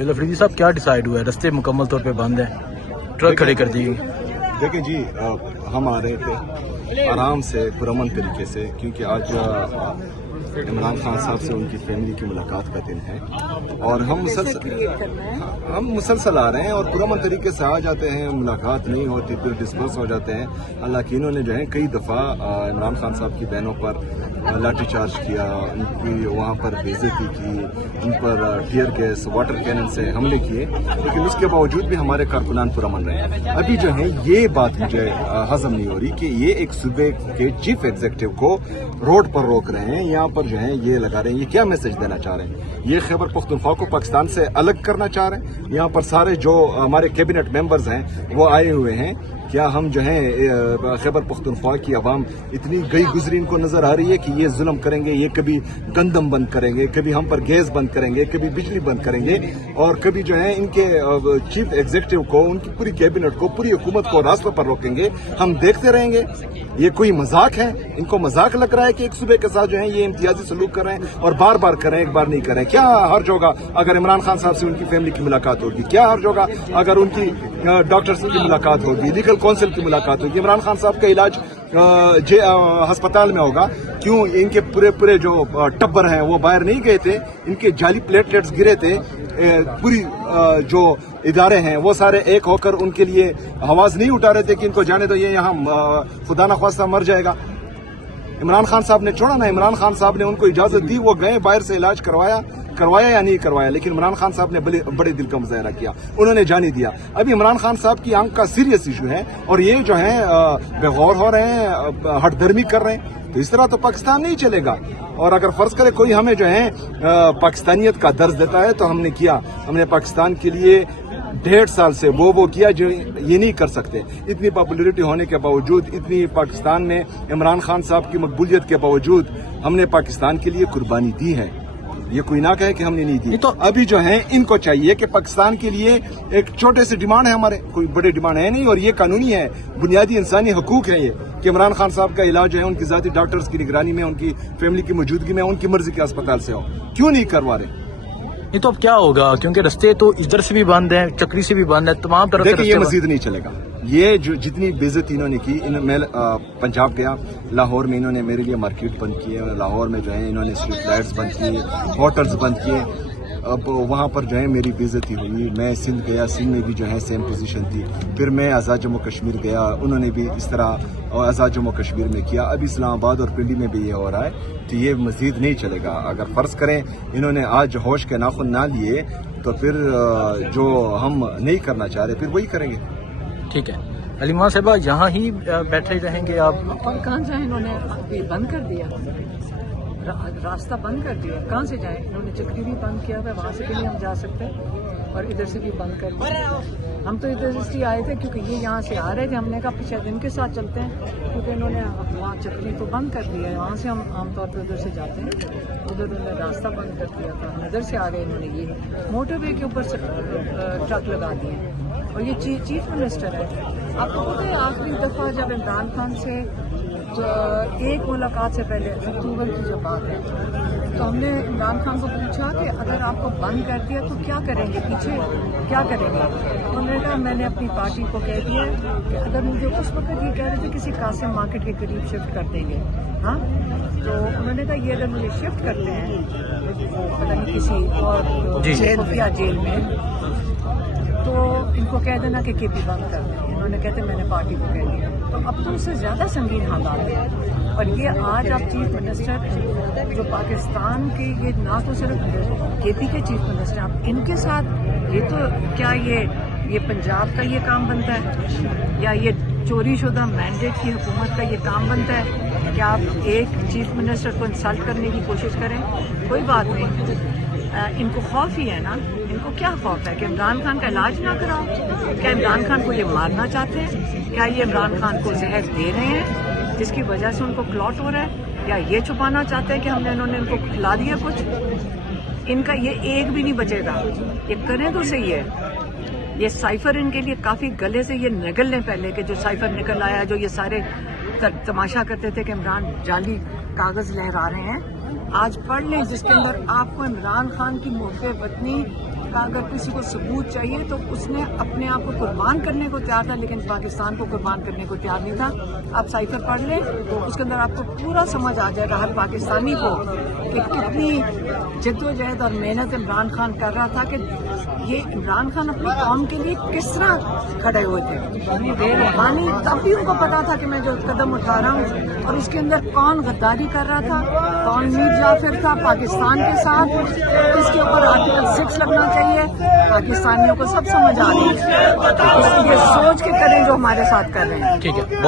अफरीदी साहब क्या डिसाइड हुआ है? रस्ते मुकम्मल तौर पे बंद हैं, ट्रक खड़े कर दिए। देखें जी, हम आ रहे थे आराम से पुरअमन तरीके से, क्योंकि आज इमरान खान साहब से उनकी फैमिली की मुलाकात का दिन है और हम मुसलसल आ रहे हैं और पुरअमन तरीके से आ जाते हैं, मुलाकात नहीं होती फिर डिस्पर्स हो जाते हैं। हालांकि इन्होंने जो है कई दफ़ा इमरान खान साहब की बहनों पर लाठी चार्ज किया, उनकी वहाँ पर बेइज्जती की, उन पर टीयर गैस वाटर कैनन से हमले किए, लेकिन उसके बावजूद भी हमारे कारकुनान पुरअमन रहे। अभी जो है ये बात मुझे हजम नहीं हो रही कि ये एक सूबे के चीफ एग्जीक्यूटिव को रोड पर रोक रहे हैं, यहाँ पर जो है ये लगा रहे हैं। ये क्या मैसेज देना चाह रहे हैं? ये खैबर पख्तूनख्वा को पाकिस्तान से अलग करना चाह रहे हैं। यहाँ पर सारे जो हमारे कैबिनेट मेंबर्स हैं वो आए हुए हैं। क्या हम जो है खैबर पख्तूनख्वा की आवाम इतनी गई गुजरी इनको नजर आ रही है कि ये जुल्म करेंगे, ये कभी गंदम बंद करेंगे, कभी हम पर गैस बंद करेंगे, कभी बिजली बंद करेंगे और कभी जो है इनके चीफ एग्जीक्यूटिव को, उनकी पूरी कैबिनेट को, पूरी हुकूमत को रास्तों पर रोकेंगे। हम देखते रहेंगे। ये कोई मजाक है? इनको मजाक लग रहा है कि एक सूबे के साथ जो है ये इम्तियाजी सलूक कर रहे हैं और बार बार कर रहे हैं, एक बार नहीं कर रहे हैं। क्या हर्ज होगा अगर इमरान खान साहब से उनकी फैमिली की मुलाकात होगी? क्या हर्ज होगा अगर उनकी डॉक्टर्स की मुलाकात होगी, लीगल काउंसिल की मुलाकात होगी, इमरान खान साहब का इलाज अस्पताल में होगा? क्यों इनके पूरे जो टब्बर हैं वो बाहर नहीं गए थे? इनके जाली प्लेटलेट्स गिरे थे। पूरी जो इदारे हैं वो सारे एक होकर उनके लिए आवाज नहीं उठा रहे थे कि इनको जाने दो, ये यहाँ खुदा न ख्वास्ता मर जाएगा। इमरान खान साहब ने छोड़ा ना, इमरान खान साहब ने उनको इजाजत दी, वो गए बाहर से इलाज करवाया या नहीं करवाया, लेकिन इमरान खान साहब ने बड़े दिल का मुजाहरा किया, उन्होंने जाने दिया। अभी इमरान खान साहब की आंख का सीरियस इशू है और ये जो है बेगौर हो रहे हैं, हठधर्मी कर रहे हैं। तो इस तरह तो पाकिस्तान नहीं चलेगा। और अगर फर्ज करे कोई हमें जो है पाकिस्तानियत का दर्ज देता है तो हमने पाकिस्तान के लिए 1.5 साल से वो किया जो ये नहीं कर सकते। इतनी पॉपुलैरिटी होने के बावजूद, इतनी पाकिस्तान में इमरान खान साहब की मकबूलियत के बावजूद हमने पाकिस्तान के लिए कुर्बानी दी है। ये कोई ना कहे कि हमने नहीं दी। तो अभी जो है इनको चाहिए कि पाकिस्तान के लिए एक छोटे से डिमांड है, हमारे कोई बड़े डिमांड है नहीं और ये कानूनी है, बुनियादी इंसानी हकूक है ये कि इमरान खान साहब का इलाज जो है उनकी जाती डॉक्टर्स की निगरानी में, उनकी फैमिली की मौजूदगी में, उनकी मर्जी के अस्पताल से हो। क्यों नहीं करवा रहे? ये तो अब क्या होगा, क्योंकि रस्ते तो इधर से भी बंद हैं, चक्री से भी बंद है, तमाम तरफ से। ये मजीद नहीं चलेगा। ये जो जितनी बेइज्जती इन्होंने की, मैं पंजाब गया, लाहौर में इन्होंने मेरे लिए मार्केट बंद की है, लाहौर में जो है इन्होंने स्ट्रीट लाइट्स बंद किए, होटल्स बंद किए। अब वहाँ पर जो है मेरी बेइज्जती हुई। मैं सिंध गया, सिंध में भी जो है सेम पोजीशन थी। फिर मैं आज़ाद जम्मू कश्मीर गया, उन्होंने भी इस तरह आज़ाद जम्मू कश्मीर में किया। अब इस्लामाबाद और पिंडी में भी ये हो रहा है। तो ये मजीद नहीं चलेगा। अगर फर्ज करें इन्होंने आज होश के नाखुन ना लिए तो फिर जो हम नहीं करना चाह रहे फिर वही करेंगे। ठीक है अलीमा साहबा, यहाँ ही बैठे रहेंगे आप? कहाँ जाए? इन्होंने बंद कर दिया, रास्ता बंद कर दिया, कहाँ से जाए? इन्होंने चक्री भी बंद किया हुआ है, वहाँ से भी नहीं हम जा सकते और इधर से भी बंद कर दिया। हम तो इधर इसलिए आए थे क्योंकि ये यहाँ से आ रहे थे, हमने कहा शायद इनके साथ चलते हैं, क्योंकि इन्होंने वहाँ चक्री तो बंद कर दिया है, वहाँ से हम आमतौर पर उधर से जाते हैं। उधर उन्होंने रास्ता बंद कर दिया था, हम इधर से आ गए। इन्होंने ये मोटरवे के ऊपर ट्रक लगा दिए और ये चीफ मिनिस्टर है। आपको पता है आखिरी दफ़ा जब इमरान खान से एक मुलाकात से पहले अक्टूबर की जो बात है, तो हमने इमरान खान को पूछा कि अगर आपको बंद कर दिया तो क्या करेंगे, पीछे क्या करेंगे? उन्होंने कहा मैंने अपनी पार्टी को कह दिया कि अगर मुझे उस वक्त ये कह रहे थे किसी कासिम मार्केट के करीब शिफ्ट कर देंगे। हाँ, तो उन्होंने कहा ये अगर मुझे शिफ्ट करते हैं पता नहीं किसी और खुफिया जेल में, तो इनको कह देना कि केपी बंद कर दें। इन्होंने कहते मैंने पार्टी को कह दिया। तो अब तो उससे ज़्यादा संगीन हालात है। और ये आज आप चीफ मिनिस्टर जो पाकिस्तान के, ये ना तो सिर्फ केपी के चीफ मिनिस्टर, आप इनके साथ ये तो क्या ये पंजाब का ये काम बनता है या ये चोरी शुदा मैंडेट की हुकूमत का ये काम बनता है कि आप एक चीफ मिनिस्टर को इंसल्ट करने की कोशिश करें? कोई बात नहीं, इनको खौफ ही है ना। इनको क्या खौफ है कि इमरान खान का इलाज ना कराओ? क्या इमरान खान को ये मारना चाहते हैं? क्या ये इमरान खान को जहर दे रहे हैं जिसकी वजह से उनको क्लॉट हो रहा है? या ये छुपाना चाहते हैं कि इन्होंने इनको खिला दिया कुछ? इनका ये एक भी नहीं बचेगा। ये करें तो सही है। ये साइफर इनके लिए काफी गले से ये निकल लें पहले कि जो साइफर निकल आया, जो ये सारे तमाशा करते थे कि इमरान जाली कागज लहरा रहे हैं, आज पढ़ लें जिसके अंदर आपको इमरान खान की मुहब्बत वतनी اگر کسی کو ثبوت چاہیے تو اس نے اپنے آپ کو قربان کرنے کو تیار تھا، لیکن پاکستان کو قربان کرنے کو تیار نہیں تھا. آپ سائفر پڑھ لیں، اس کے اندر آپ کو پورا سمجھ آ جائے گا ہر پاکستانی کو کہ کتنی جدوجہد اور محنت عمران خان کر رہا تھا، کہ یہ عمران خان اپنی قوم کے لیے کس طرح کھڑے ہوئے تھے. پانی تب بھی ان کو پتا تھا کہ میں جو قدم اٹھا رہا ہوں، اور اس کے اندر کون غداری کر رہا تھا، کون میر جعفر تھا پاکستان کے ساتھ، اس کے اوپر آرٹیکل 6 لگنا چاہیے. پاکستانیوں کو سب سمجھ آ رہی ہے، اس لیے سوچ کے کریں جو ہمارے ساتھ کر رہے ہیں. ٹھیک ہے.